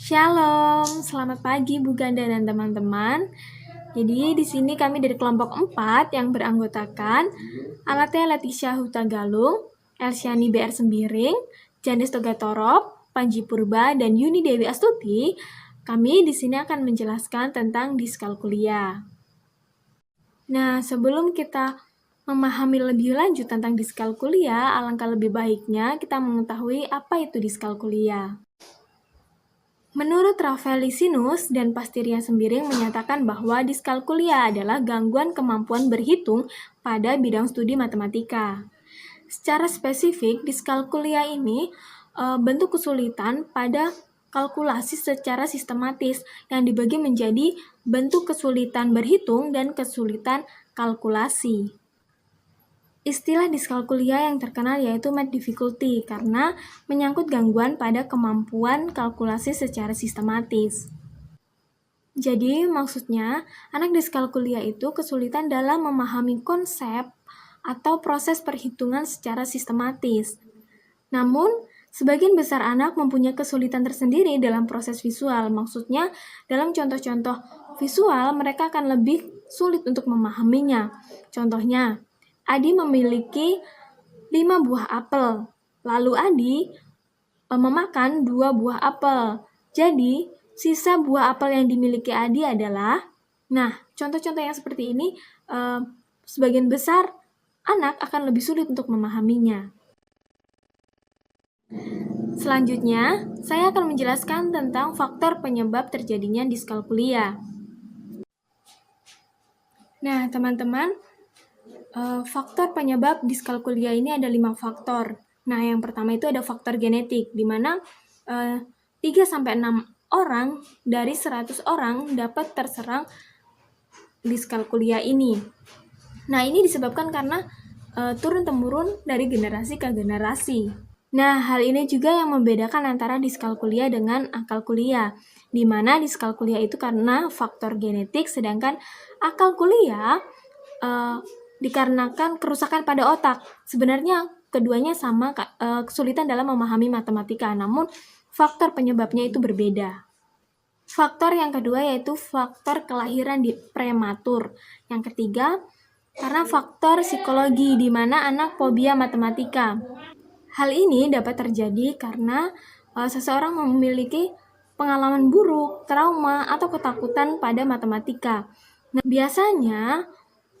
Shalom, selamat pagi Bu Ganda dan teman-teman. Jadi di sini kami dari kelompok 4 yang beranggotakan Alate Leticia Huta Galung, Elsyani BR Sembiring, Janes Togatorop, Panji Purba, dan Yuni Dewi Astuti. Kami di sini akan menjelaskan tentang diskalkulia. Nah, sebelum kita memahami lebih lanjut tentang diskalkulia, alangkah lebih baiknya kita mengetahui apa itu diskalkulia. Menurut Rafael Licinus dan Pastiria Sembiring menyatakan bahwa diskalkulia adalah gangguan kemampuan berhitung pada bidang studi matematika. Secara spesifik, diskalkulia ini bentuk kesulitan pada kalkulasi secara sistematis yang dibagi menjadi bentuk kesulitan berhitung dan kesulitan kalkulasi. Istilah diskalkulia yang terkenal yaitu math difficulty karena menyangkut gangguan pada kemampuan kalkulasi secara sistematis. Jadi maksudnya, anak diskalkulia itu kesulitan dalam memahami konsep atau proses perhitungan secara sistematis. Namun, sebagian besar anak mempunyai kesulitan tersendiri dalam proses visual. Maksudnya, dalam contoh-contoh visual, mereka akan lebih sulit untuk memahaminya. Contohnya, Adi memiliki 5 buah apel, lalu Adi memakan 2 buah apel. Jadi, sisa buah apel yang dimiliki Adi adalah, contoh-contoh yang seperti ini, sebagian besar anak akan lebih sulit untuk memahaminya. Selanjutnya, saya akan menjelaskan tentang faktor penyebab terjadinya diskalkulia. Nah, teman-teman, faktor penyebab diskalkulia ini ada 5 faktor. Nah, yang pertama itu ada faktor genetik, di mana 3-6 orang dari 100 orang dapat terserang diskalkulia ini. Nah, ini disebabkan karena turun-temurun dari generasi ke generasi. Nah, hal ini juga yang membedakan antara diskalkulia dengan akalkulia, di mana diskalkulia itu karena faktor genetik, sedangkan akalkulia dikarenakan kerusakan pada otak. Sebenarnya keduanya sama, kesulitan dalam memahami matematika, namun faktor penyebabnya itu berbeda. Faktor yang kedua yaitu faktor kelahiran di prematur. Yang ketiga, karena faktor psikologi di mana anak fobia matematika. Hal ini dapat terjadi karena seseorang memiliki pengalaman buruk, trauma, atau ketakutan pada matematika. Nah, biasanya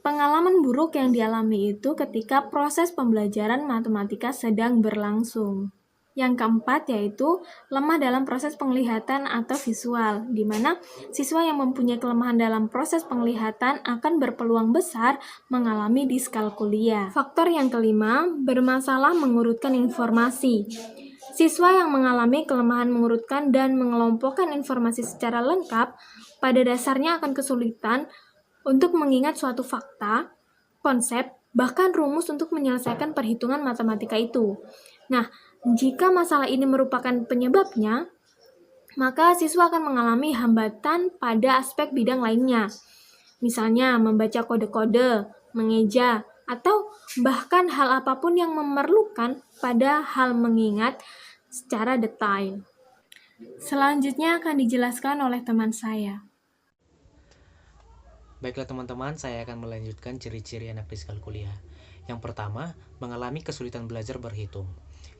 pengalaman buruk yang dialami itu ketika proses pembelajaran matematika sedang berlangsung. Yang keempat yaitu lemah dalam proses penglihatan atau visual, di mana siswa yang mempunyai kelemahan dalam proses penglihatan akan berpeluang besar mengalami diskalkulia. Faktor yang kelima, bermasalah mengurutkan informasi. Siswa yang mengalami kelemahan mengurutkan dan mengelompokkan informasi secara lengkap pada dasarnya akan kesulitan untuk mengingat suatu fakta, konsep, bahkan rumus untuk menyelesaikan perhitungan matematika itu. Nah, jika masalah ini merupakan penyebabnya, maka siswa akan mengalami hambatan pada aspek bidang lainnya. Misalnya, membaca kode-kode, mengeja, atau bahkan hal apapun yang memerlukan pada hal mengingat secara detail. Selanjutnya akan dijelaskan oleh teman saya. Baiklah teman-teman, saya akan melanjutkan ciri-ciri anak diskalkulia. Yang pertama, mengalami kesulitan belajar berhitung.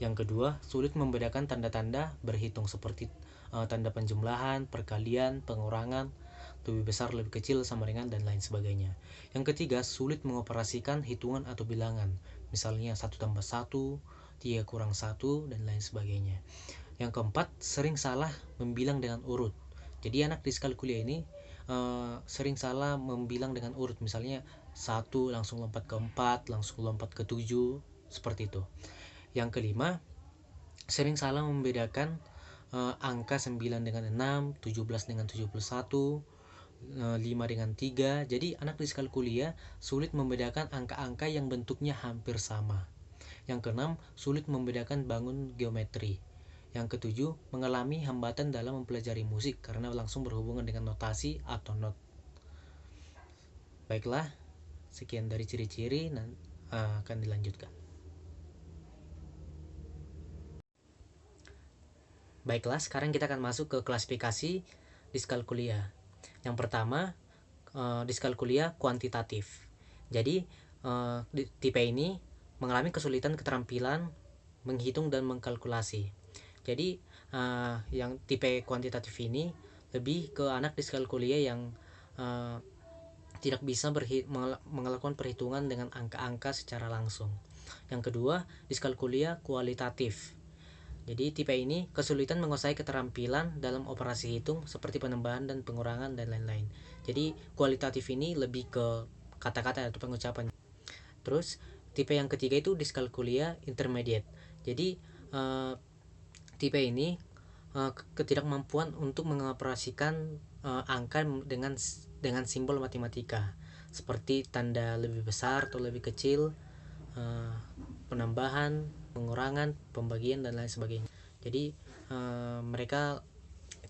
Yang kedua, sulit membedakan tanda-tanda berhitung seperti tanda penjumlahan, perkalian, pengurangan, lebih besar, lebih kecil, sama dengan, dan lain sebagainya. Yang ketiga, sulit mengoperasikan hitungan atau bilangan. Misalnya 1 tambah 1, 3 kurang 1, dan lain sebagainya. Yang keempat, sering salah membilang dengan urut. Jadi anak diskalkulia ini sering salah membilang dengan urut, misalnya 1 langsung lompat ke 4, langsung lompat ke 7, seperti itu. Yang kelima, sering salah membedakan angka 9 dengan 6, 17 dengan 71, 5 dengan 3. Jadi anak diskalkulia sulit membedakan angka-angka yang bentuknya hampir sama. Yang keenam, sulit membedakan bangun geometri. Yang ketujuh, mengalami hambatan dalam mempelajari musik karena langsung berhubungan dengan notasi atau not. Baiklah, sekian dari ciri-ciri, akan dilanjutkan. Baiklah, sekarang kita akan masuk ke klasifikasi diskalkulia. Yang pertama, diskalkulia kuantitatif. Jadi, tipe ini mengalami kesulitan keterampilan menghitung dan mengkalkulasi. Jadi, yang tipe kuantitatif ini lebih ke anak diskalkulia yang tidak bisa melakukan perhitungan dengan angka-angka secara langsung. Yang kedua, diskalkulia kualitatif. Jadi tipe ini kesulitan menguasai keterampilan dalam operasi hitung seperti penambahan dan pengurangan dan lain-lain. Jadi kualitatif ini lebih ke kata-kata atau pengucapan. Terus tipe yang ketiga itu diskalkulia intermediate. Jadi tipe ini ketidakmampuan untuk mengoperasikan angka dengan simbol matematika seperti tanda lebih besar atau lebih kecil, penambahan, pengurangan, pembagian dan lain sebagainya. Jadi mereka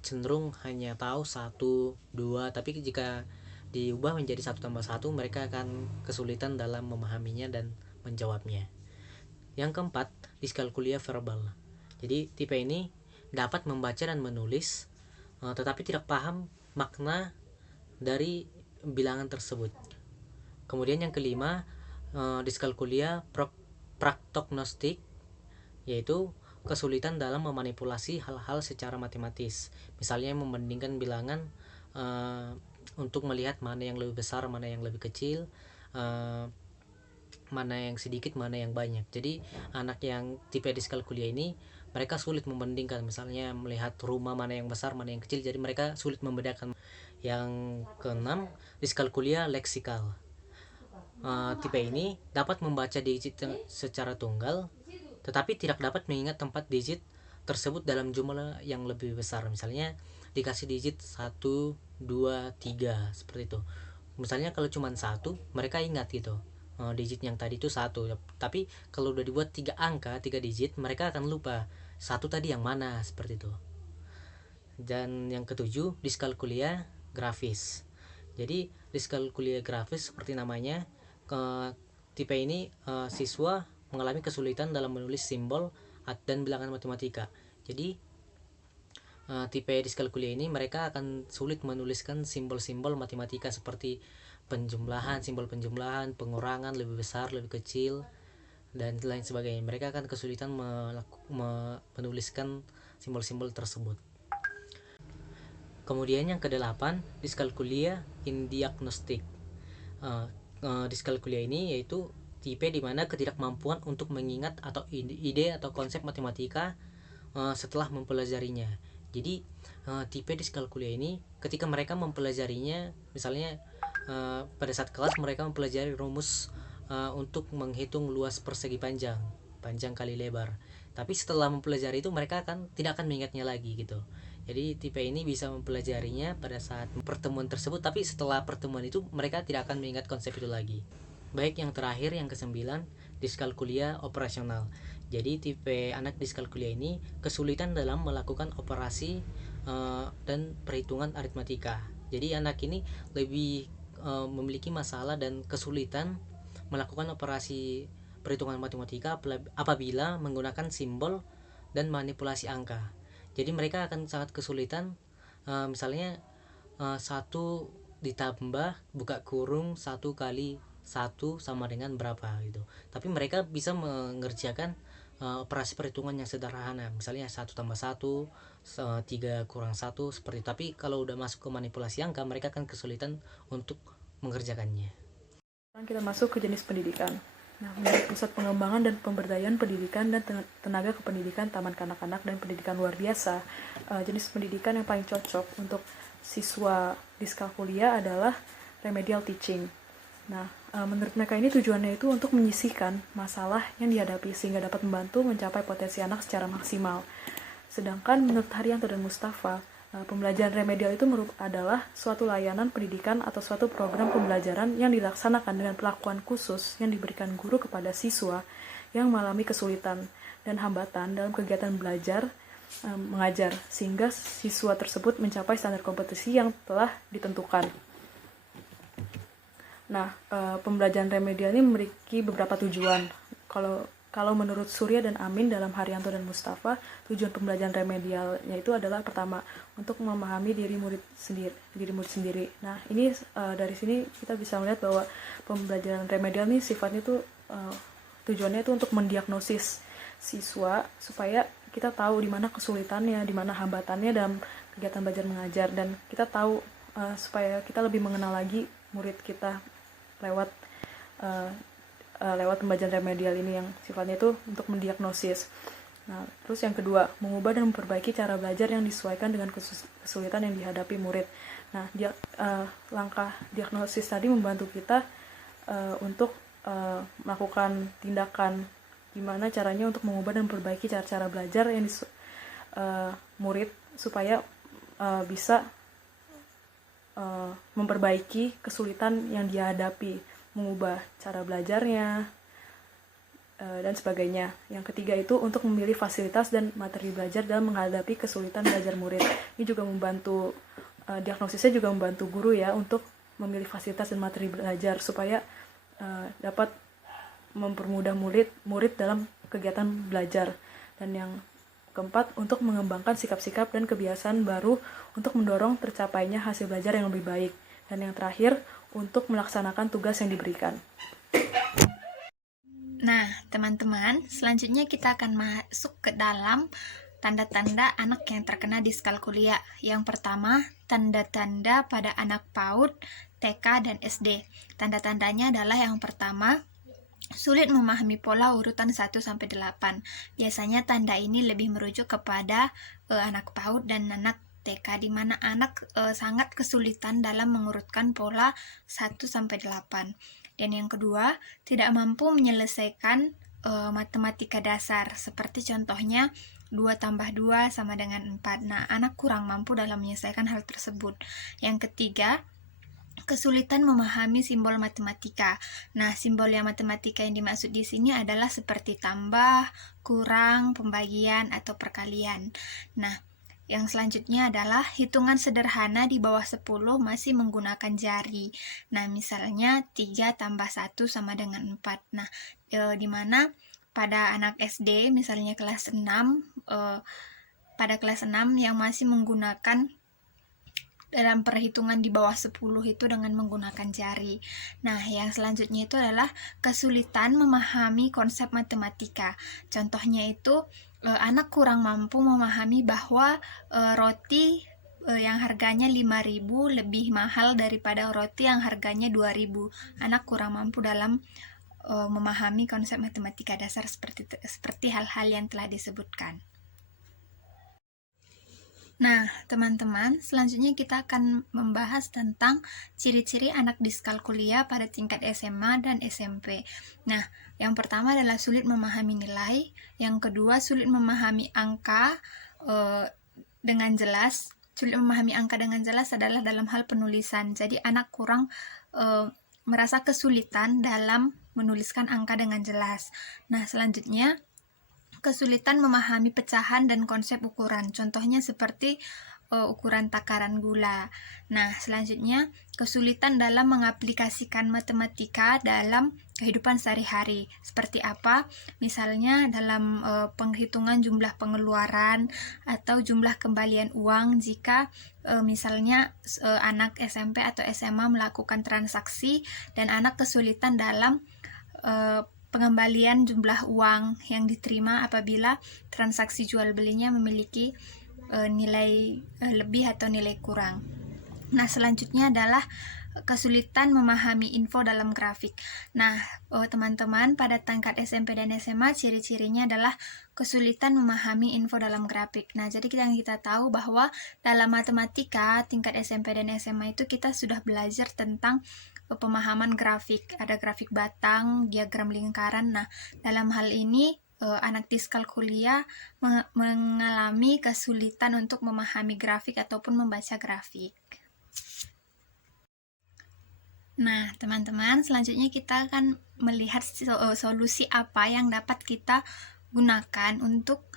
cenderung hanya tahu 1, 2, tapi jika diubah menjadi 1+1 mereka akan kesulitan dalam memahaminya dan menjawabnya. Yang keempat, diskalkulia verbal. Jadi tipe ini dapat membaca dan menulis tetapi tidak paham makna dari bilangan tersebut. Kemudian yang kelima, diskalkulia praktognostik, yaitu kesulitan dalam memanipulasi hal-hal secara matematis. Misalnya membandingkan bilangan untuk melihat mana yang lebih besar, mana yang lebih kecil, mana yang sedikit, mana yang banyak. Jadi anak yang tipe diskalkulia ini mereka sulit membandingkan, misalnya melihat rumah mana yang besar, mana yang kecil, jadi mereka sulit membedakan. Yang keenam, diskalkulia leksikal. Tipe ini dapat membaca digit secara tunggal tetapi tidak dapat mengingat tempat digit tersebut dalam jumlah yang lebih besar. Misalnya dikasih digit 1, 2, 3 seperti itu. Misalnya kalau cuma 1 mereka ingat gitu, digit yang tadi itu 1, tapi kalau udah dibuat 3 angka, 3 digit, mereka akan lupa 1 tadi yang mana, seperti itu. Dan yang ketujuh, diskalkulia grafis. Jadi diskalkulia grafis seperti namanya, tipe ini siswa mengalami kesulitan dalam menulis simbol dan bilangan matematika. Jadi tipe diskalkulia ini mereka akan sulit menuliskan simbol-simbol matematika seperti penjumlahan, simbol penjumlahan, pengurangan, lebih besar, lebih kecil, dan lain sebagainya. Mereka akan kesulitan menuliskan simbol-simbol tersebut. Kemudian yang kedelapan, diskalkulia indiagnostik. Diskalkulia ini yaitu tipe di mana ketidakmampuan untuk mengingat atau ide atau konsep matematika setelah mempelajarinya. Jadi tipe diskalkulia ini ketika mereka mempelajarinya, misalnya pada saat kelas mereka mempelajari rumus untuk menghitung luas persegi panjang kali lebar, tapi setelah mempelajari itu mereka tidak akan mengingatnya lagi gitu. Jadi tipe ini bisa mempelajarinya pada saat pertemuan tersebut, tapi setelah pertemuan itu mereka tidak akan mengingat konsep itu lagi. Baik, yang terakhir, yang kesembilan, diskalkulia operasional. Jadi tipe anak diskalkulia ini kesulitan dalam melakukan operasi dan perhitungan aritmatika. Jadi anak ini lebih memiliki masalah dan kesulitan melakukan operasi perhitungan matematika apabila menggunakan simbol dan manipulasi angka. Jadi mereka akan sangat kesulitan, misalnya 1 ditambah buka kurung 1 kali 1 sama dengan berapa gitu. Tapi mereka bisa mengerjakan operasi perhitungan yang sederhana, misalnya 1 tambah 1, 3 kurang 1 seperti itu. Tapi kalau udah masuk ke manipulasi angka, mereka akan kesulitan untuk mengerjakannya. Sekarang kita masuk ke jenis pendidikan. Nah, menurut Pusat Pengembangan dan Pemberdayaan Pendidikan dan Tenaga Kependidikan Taman Kanak-kanak dan Pendidikan Luar Biasa, jenis pendidikan yang paling cocok untuk siswa diskalkulia adalah remedial teaching. Nah, menurut mereka ini tujuannya itu untuk menyisihkan masalah yang dihadapi sehingga dapat membantu mencapai potensi anak secara maksimal. Sedangkan menurut Haryanto dan Mustafa, pembelajaran remedial itu adalah suatu layanan pendidikan atau suatu program pembelajaran yang dilaksanakan dengan perlakuan khusus yang diberikan guru kepada siswa yang mengalami kesulitan dan hambatan dalam kegiatan belajar mengajar, sehingga siswa tersebut mencapai standar kompetensi yang telah ditentukan. Nah, pembelajaran remedial ini memiliki beberapa tujuan. Kalau kalau menurut Surya dan Amin dalam Haryanto dan Mustafa, tujuan pembelajaran remedialnya itu adalah pertama untuk memahami diri murid sendiri. Nah, ini dari sini kita bisa melihat bahwa pembelajaran remedial ini sifatnya tuh tujuannya itu untuk mendiagnosis siswa supaya kita tahu di mana kesulitannya, di mana hambatannya dalam kegiatan belajar mengajar, dan kita tahu supaya kita lebih mengenal lagi murid kita lewat pembelajaran remedial ini yang sifatnya itu untuk mendiagnosis. Nah, terus yang kedua, mengubah dan memperbaiki cara belajar yang disesuaikan dengan kesulitan yang dihadapi murid. Nah, langkah diagnosis tadi membantu kita untuk melakukan tindakan gimana caranya untuk mengubah dan memperbaiki cara-cara belajar yang murid supaya bisa memperbaiki kesulitan yang dia hadapi, mengubah cara belajarnya, dan sebagainya. Yang ketiga itu untuk memilih fasilitas dan materi belajar dalam menghadapi kesulitan belajar murid. Ini juga membantu, diagnosisnya juga membantu guru ya untuk memilih fasilitas dan materi belajar supaya dapat mempermudah murid dalam kegiatan belajar. Dan yang keempat, untuk mengembangkan sikap-sikap dan kebiasaan baru untuk mendorong tercapainya hasil belajar yang lebih baik. Dan yang terakhir, untuk melaksanakan tugas yang diberikan. Nah, teman-teman, selanjutnya kita akan masuk ke dalam tanda-tanda anak yang terkena diskalkulia. Yang pertama, tanda-tanda pada anak PAUD, TK, dan SD. Tanda-tandanya adalah yang pertama, sulit memahami pola urutan 1-8. Biasanya tanda ini lebih merujuk kepada anak PAUD dan anak TK, di mana anak sangat kesulitan dalam mengurutkan pola 1-8. Dan yang kedua, tidak mampu menyelesaikan matematika dasar, seperti contohnya 2 tambah 2 sama dengan 4. Nah, anak kurang mampu dalam menyelesaikan hal tersebut. Yang ketiga, kesulitan memahami simbol matematika. Nah, simbol yang matematika yang dimaksud di sini adalah seperti tambah, kurang, pembagian, atau perkalian. Nah, yang selanjutnya adalah hitungan sederhana di bawah 10 masih menggunakan jari. Nah, misalnya 3 tambah 1 sama dengan 4. Nah, di mana pada anak SD, misalnya kelas 6, pada kelas 6 yang masih menggunakan dalam perhitungan di bawah 10 itu dengan menggunakan jari. Nah, yang selanjutnya itu adalah kesulitan memahami konsep matematika. Contohnya itu, anak kurang mampu memahami bahwa roti yang harganya 5.000 lebih mahal daripada roti yang harganya 2.000. Anak kurang mampu dalam memahami konsep matematika dasar seperti hal-hal yang telah disebutkan. Nah, teman-teman, selanjutnya kita akan membahas tentang ciri-ciri anak diskalkulia pada tingkat SMA dan SMP. Nah, yang pertama adalah sulit memahami nilai, yang kedua sulit memahami angka dengan jelas. Sulit memahami angka dengan jelas adalah dalam hal penulisan. Jadi anak kurang merasa kesulitan dalam menuliskan angka dengan jelas. Nah, selanjutnya kesulitan memahami pecahan dan konsep ukuran. Contohnya seperti ukuran takaran gula. Nah, selanjutnya kesulitan dalam mengaplikasikan matematika dalam kehidupan sehari-hari. Seperti apa? Misalnya dalam penghitungan jumlah pengeluaran atau jumlah kembalian uang jika misalnya anak SMP atau SMA melakukan transaksi dan anak kesulitan dalam pengembalian jumlah uang yang diterima apabila transaksi jual belinya memiliki nilai lebih atau nilai kurang. Nah, selanjutnya adalah kesulitan memahami info dalam grafik. Nah, teman-teman, pada tingkat SMP dan SMA ciri-cirinya adalah kesulitan memahami info dalam grafik. Nah, jadi kita tahu bahwa dalam matematika tingkat SMP dan SMA itu kita sudah belajar tentang pemahaman grafik. Ada grafik batang, diagram lingkaran. Nah, dalam hal ini anak diskalkulia mengalami kesulitan untuk memahami grafik ataupun membaca grafik. Nah, teman-teman, selanjutnya kita akan melihat solusi apa yang dapat kita gunakan untuk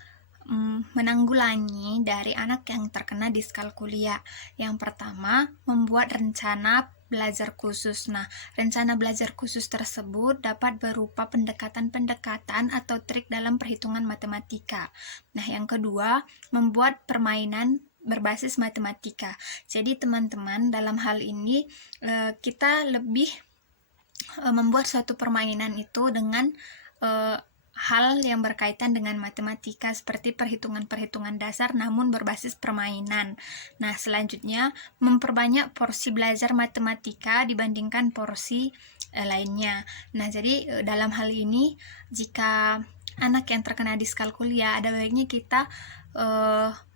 menanggulangi dari anak yang terkena diskalkulia. Yang pertama, membuat rencana belajar khusus. Nah, rencana belajar khusus tersebut dapat berupa pendekatan-pendekatan atau trik dalam perhitungan matematika. Nah, yang kedua, membuat permainan berbasis matematika. Jadi teman-teman, dalam hal ini kita lebih membuat suatu permainan itu dengan hal yang berkaitan dengan matematika seperti perhitungan-perhitungan dasar namun berbasis permainan. Nah, selanjutnya memperbanyak porsi belajar matematika dibandingkan porsi lainnya. Nah, jadi dalam hal ini jika anak yang terkena diskalkulia, ada baiknya kita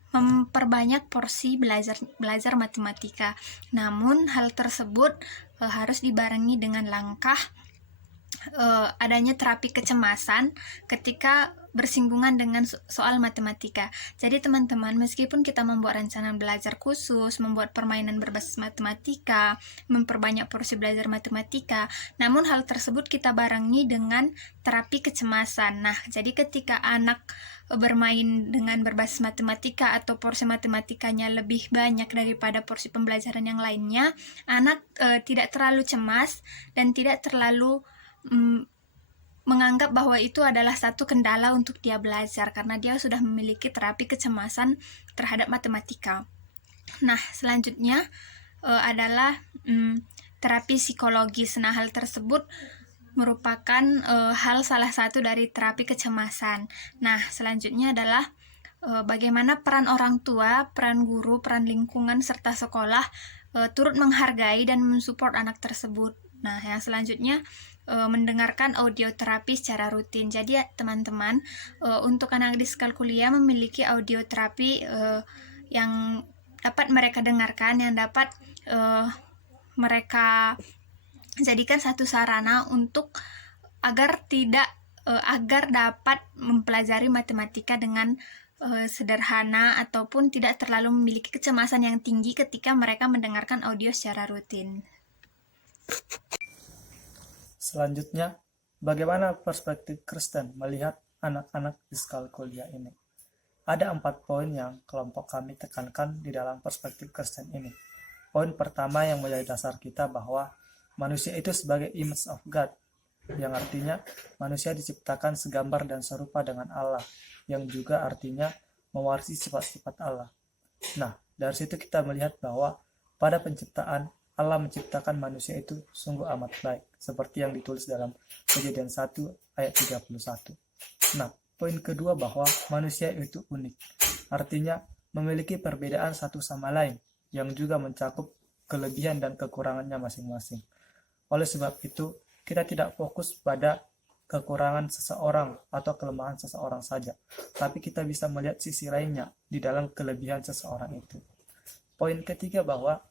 memperbanyak porsi belajar matematika. Namun hal tersebut harus dibarengi dengan langkah adanya terapi kecemasan ketika bersinggungan dengan soal matematika. Jadi teman-teman, meskipun kita membuat rencana belajar khusus, membuat permainan berbasis matematika, memperbanyak porsi belajar matematika, namun hal tersebut kita barengi dengan terapi kecemasan. Nah, jadi ketika anak bermain dengan berbasis matematika atau porsi matematikanya lebih banyak daripada porsi pembelajaran yang lainnya, anak tidak terlalu cemas dan tidak terlalu menganggap bahwa itu adalah satu kendala untuk dia belajar karena dia sudah memiliki terapi kecemasan terhadap matematika. Nah, selanjutnya adalah terapi psikologis. Nah, hal tersebut merupakan salah satu dari terapi kecemasan. Nah, selanjutnya adalah bagaimana peran orang tua, peran guru, peran lingkungan, serta sekolah turut menghargai dan mensupport anak tersebut. Nah, yang selanjutnya mendengarkan audio terapi secara rutin. Jadi teman-teman, untuk anak diskalkulia memiliki audio terapi yang dapat mereka dengarkan, yang dapat mereka jadikan satu sarana untuk agar dapat mempelajari matematika dengan sederhana ataupun tidak terlalu memiliki kecemasan yang tinggi ketika mereka mendengarkan audio secara rutin. Selanjutnya, bagaimana perspektif Kristen melihat anak-anak diskalkulia ini? Ada 4 poin yang kelompok kami tekankan di dalam perspektif Kristen ini. Poin pertama yang menjadi dasar kita bahwa manusia itu sebagai image of God, yang artinya manusia diciptakan segambar dan serupa dengan Allah, yang juga artinya mewarisi sifat-sifat Allah. Nah, dari situ kita melihat bahwa pada penciptaan Allah menciptakan manusia itu sungguh amat baik, seperti yang ditulis dalam Kejadian 1 ayat 31. Nah, poin kedua bahwa manusia itu unik, artinya memiliki perbedaan satu sama lain, yang juga mencakup kelebihan dan kekurangannya masing-masing. Oleh sebab itu, kita tidak fokus pada kekurangan seseorang atau kelemahan seseorang saja, tapi kita bisa melihat sisi lainnya di dalam kelebihan seseorang itu. Poin ketiga bahwa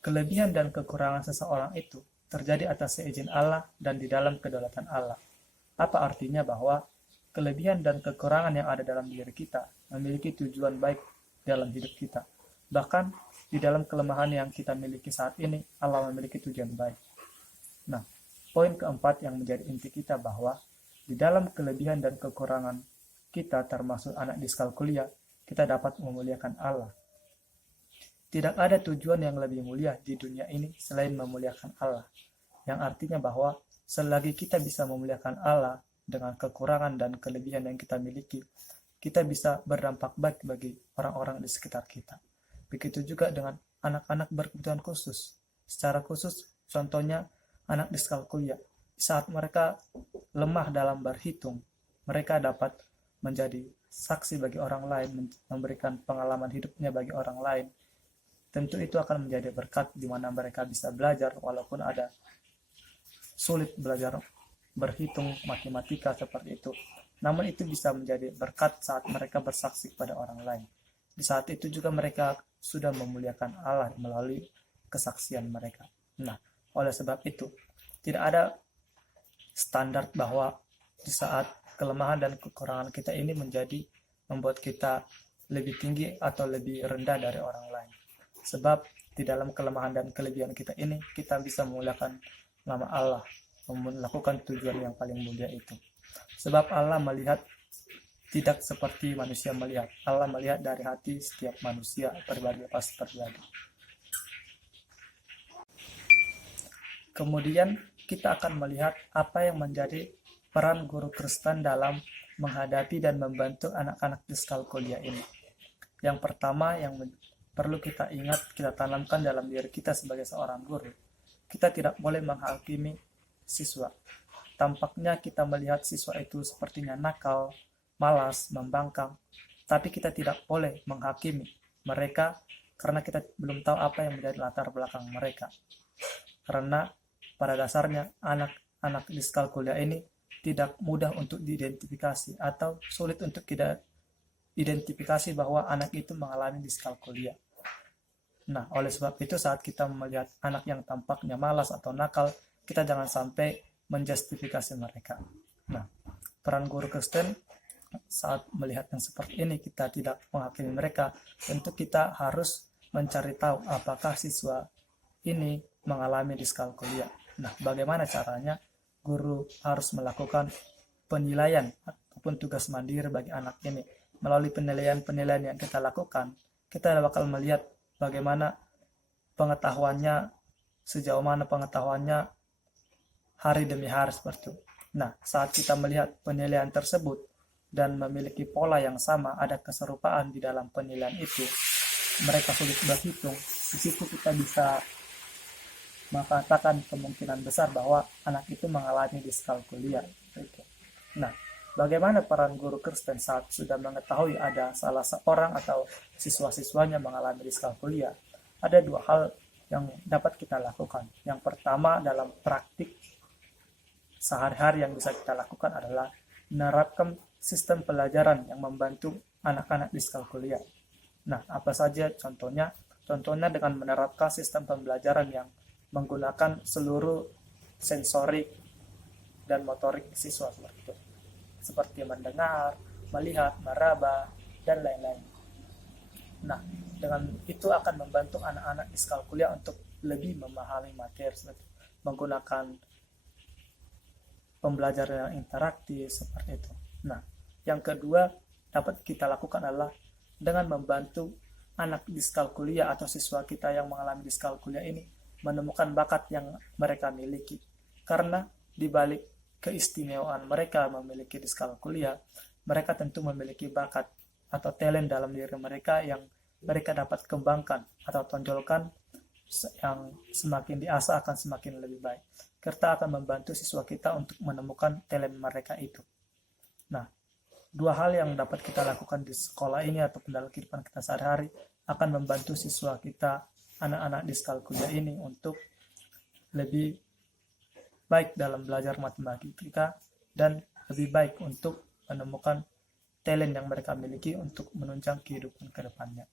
kelebihan dan kekurangan seseorang itu terjadi atas seizin Allah dan di dalam kedaulatan Allah. Apa artinya bahwa kelebihan dan kekurangan yang ada dalam diri kita memiliki tujuan baik dalam hidup kita. Bahkan di dalam kelemahan yang kita miliki saat ini, Allah memiliki tujuan baik. Nah, poin keempat yang menjadi inti kita bahwa di dalam kelebihan dan kekurangan kita termasuk anak diskalkulia, kita dapat memuliakan Allah. Tidak ada tujuan yang lebih mulia di dunia ini selain memuliakan Allah. Yang artinya bahwa selagi kita bisa memuliakan Allah dengan kekurangan dan kelebihan yang kita miliki, kita bisa berdampak baik bagi orang-orang di sekitar kita. Begitu juga dengan anak-anak berkebutuhan khusus. Secara khusus, contohnya anak diskalkulia. Saat mereka lemah dalam berhitung, mereka dapat menjadi saksi bagi orang lain, memberikan pengalaman hidupnya bagi orang lain. Tentu itu akan menjadi berkat di mana mereka bisa belajar walaupun ada sulit belajar berhitung matematika seperti itu. Namun itu bisa menjadi berkat saat mereka bersaksi kepada orang lain. Di saat itu juga mereka sudah memuliakan Allah melalui kesaksian mereka. Nah, oleh sebab itu, tidak ada standar bahwa di saat kelemahan dan kekurangan kita ini membuat kita lebih tinggi atau lebih rendah dari orang lain. Sebab di dalam kelemahan dan kelebihan kita ini, kita bisa memuliakan nama Allah, melakukan tujuan yang paling mulia itu. Sebab Allah melihat tidak seperti manusia melihat. Allah melihat dari hati setiap manusia, pribadi lepas pribadi. Kemudian kita akan melihat apa yang menjadi peran guru Kristen dalam menghadapi dan membantu anak-anak diskalkulia ini. Yang pertama yang perlu kita ingat, kita tanamkan dalam diri kita sebagai seorang guru, kita tidak boleh menghakimi siswa. Tampaknya kita melihat siswa itu sepertinya nakal, malas, membangkang, tapi kita tidak boleh menghakimi mereka karena kita belum tahu apa yang menjadi latar belakang mereka. Karena pada dasarnya anak-anak diskalkulia ini tidak mudah untuk diidentifikasi atau sulit untuk kita identifikasi bahwa anak itu mengalami diskalkulia. Nah, oleh sebab itu saat kita melihat anak yang tampaknya malas atau nakal, kita jangan sampai menjustifikasi mereka. Nah, peran guru Kristen saat melihat yang seperti ini, kita tidak menghakimi mereka, tentu kita harus mencari tahu apakah siswa ini mengalami diskalkulia. Nah, bagaimana caranya? Guru harus melakukan penilaian ataupun tugas mandiri bagi anak ini. Melalui penilaian-penilaian yang kita lakukan, kita bakal melihat bagaimana pengetahuannya, sejauh mana pengetahuannya hari demi hari seperti itu. Nah, saat kita melihat penilaian tersebut dan memiliki pola yang sama, ada keserupaan di dalam penilaian itu, mereka sulit berhitung, di situ kita bisa mengatakan kemungkinan besar bahwa anak itu mengalami diskalkulia. Nah, bagaimana peran guru Kristen saat sudah mengetahui ada salah seorang atau siswa-siswanya mengalami diskalkulia? Ada dua hal yang dapat kita lakukan. Yang pertama, dalam praktik sehari-hari yang bisa kita lakukan adalah menerapkan sistem pelajaran yang membantu anak-anak diskalkulia. Nah, apa saja contohnya? Contohnya dengan menerapkan sistem pembelajaran yang menggunakan seluruh sensorik dan motorik siswa seperti itu. Seperti mendengar, melihat, meraba, dan lain-lain. Nah, dengan itu akan membantu anak-anak diskalkulia untuk lebih memahami materi, menggunakan pembelajaran yang interaktif seperti itu. Nah, yang kedua dapat kita lakukan adalah dengan membantu anak diskalkulia atau siswa kita yang mengalami diskalkulia ini menemukan bakat yang mereka miliki. Karena di balik keistimewaan mereka memiliki diskalkulia, mereka tentu memiliki bakat atau talent dalam diri mereka yang mereka dapat kembangkan atau tonjolkan, yang semakin diasah akan semakin lebih baik. Kita akan membantu siswa kita untuk menemukan talent mereka itu. Nah, dua hal yang dapat kita lakukan di sekolah ini atau dalam kehidupan kita sehari-hari akan membantu siswa kita, anak-anak diskalkulia ini, untuk lebih baik dalam belajar matematika dan lebih baik untuk menemukan talent yang mereka miliki untuk menunjang kehidupan ke depannya.